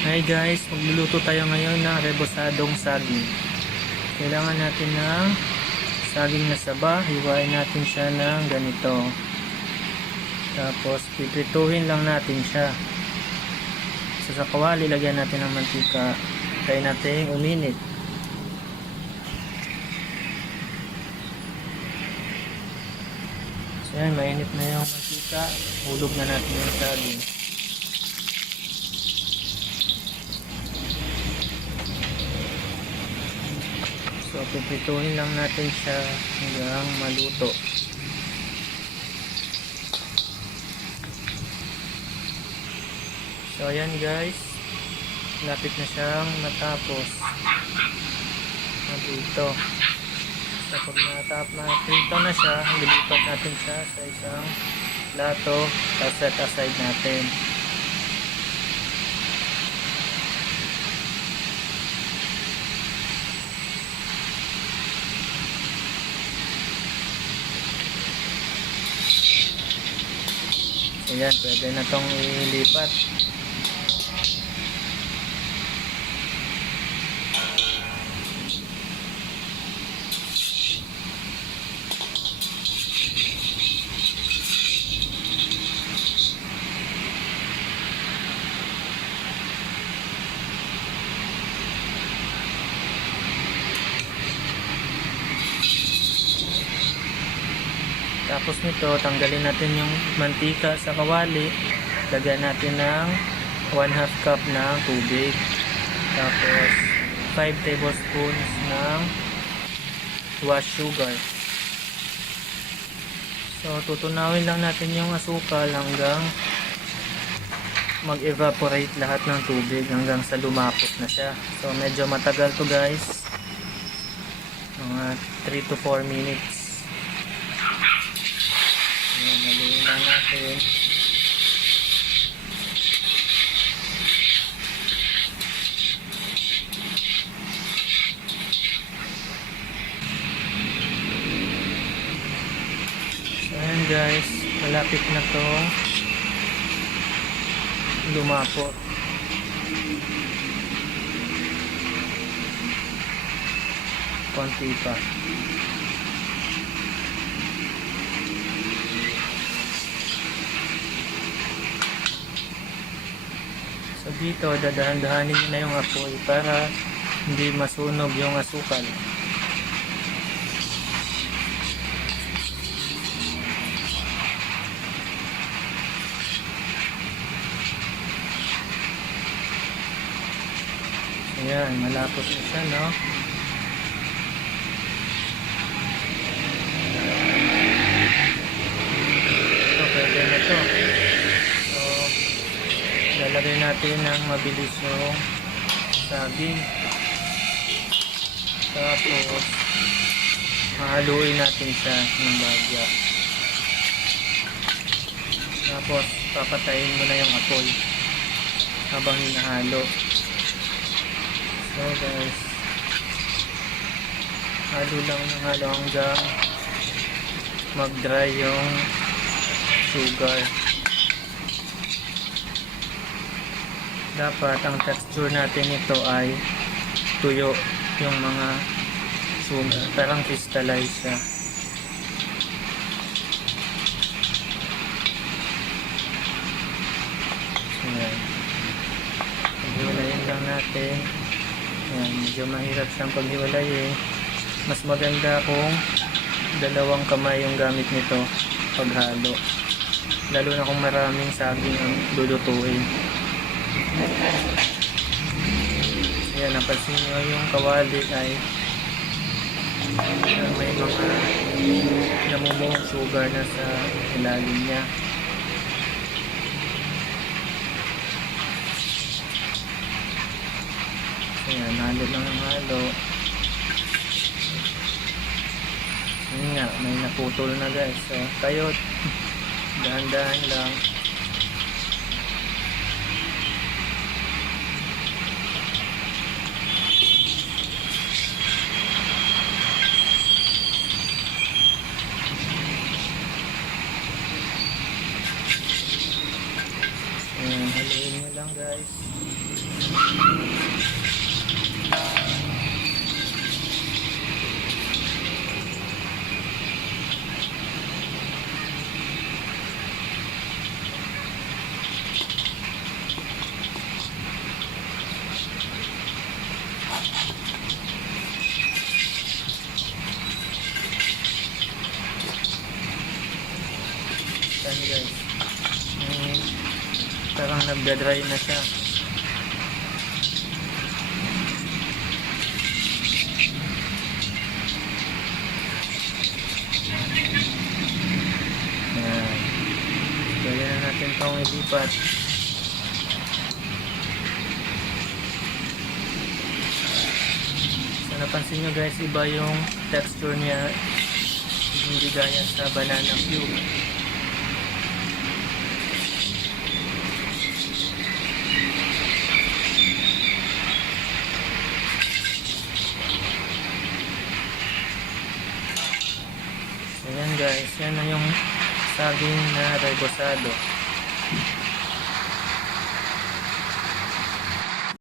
Hi guys, magluluto tayo ngayon ng rebosadong saging. Kailangan natin ng saging na saba. Hiwain natin siya ng ganito. Tapos piprituhin lang natin siya. Sa kawali, lagyan natin ng mantika. Tayo natin uminit. So yan, mainit na yung mantika. Hulog na natin yung saging. So, pipituhin lang natin siya hanggang maluto. So, ayan guys. Lapit na siyang matapos. Maluto. So, pag natapos na siya, lilipat natin siya sa isang plato. Tapos set aside natin. Ayan, pwede na tong ilipat. Tapos nito, tanggalin natin yung mantika sa kawali. Lagyan natin ng 1/2 cup ng tubig. Tapos 5 tablespoons ng wash sugar. So tutunawin lang natin yung asukal hanggang mag-evaporate lahat ng tubig hanggang sa lumapot na siya. So medyo matagal to guys. Mga 3 to 4 minutes. Haluin lang natin. So ayan guys, malapit na to lumapot. Konti pa. So dito, dadahan-dahanin nyo na yung apoy para hindi masunog yung asukal. Ayan, malapot na siya, no? So, pwede na to. Lalagay natin ng mabilis yung saging. Tapos hahaluin natin siya ng bagya. Tapos papatayin mo na yung apoy habang hinahalo. So guys, halo lang ng halo hanggang mag dry yung sugar. Dapat ang texture natin ito ay tuyo yung mga sugar, parang crystallize siya. Ayan, paghiwalayin lang natin. Ayan, medyo mahirap siyang paghiwalayin. Mas maganda kung dalawang kamay yung gamit nito paghalo, lalo na kung maraming saging ang lulutuin. Ayan, napansin nyo yung kawali ay may mga namumuong sugar na sa ilalim niya. Ayan, halo lang ang halo. Yun nga, may naputol na guys. So tayo, dahan-dahan lang. Haluin nyo lang guys. Yan guys. Parang nagda-dry na siya. Ayan. Kaya na natin itong ilipat. So napansin nyo guys, iba yung texture niya. Hindi gaya sa banana cube. Ayan guys, yan na yung saging na rebosado.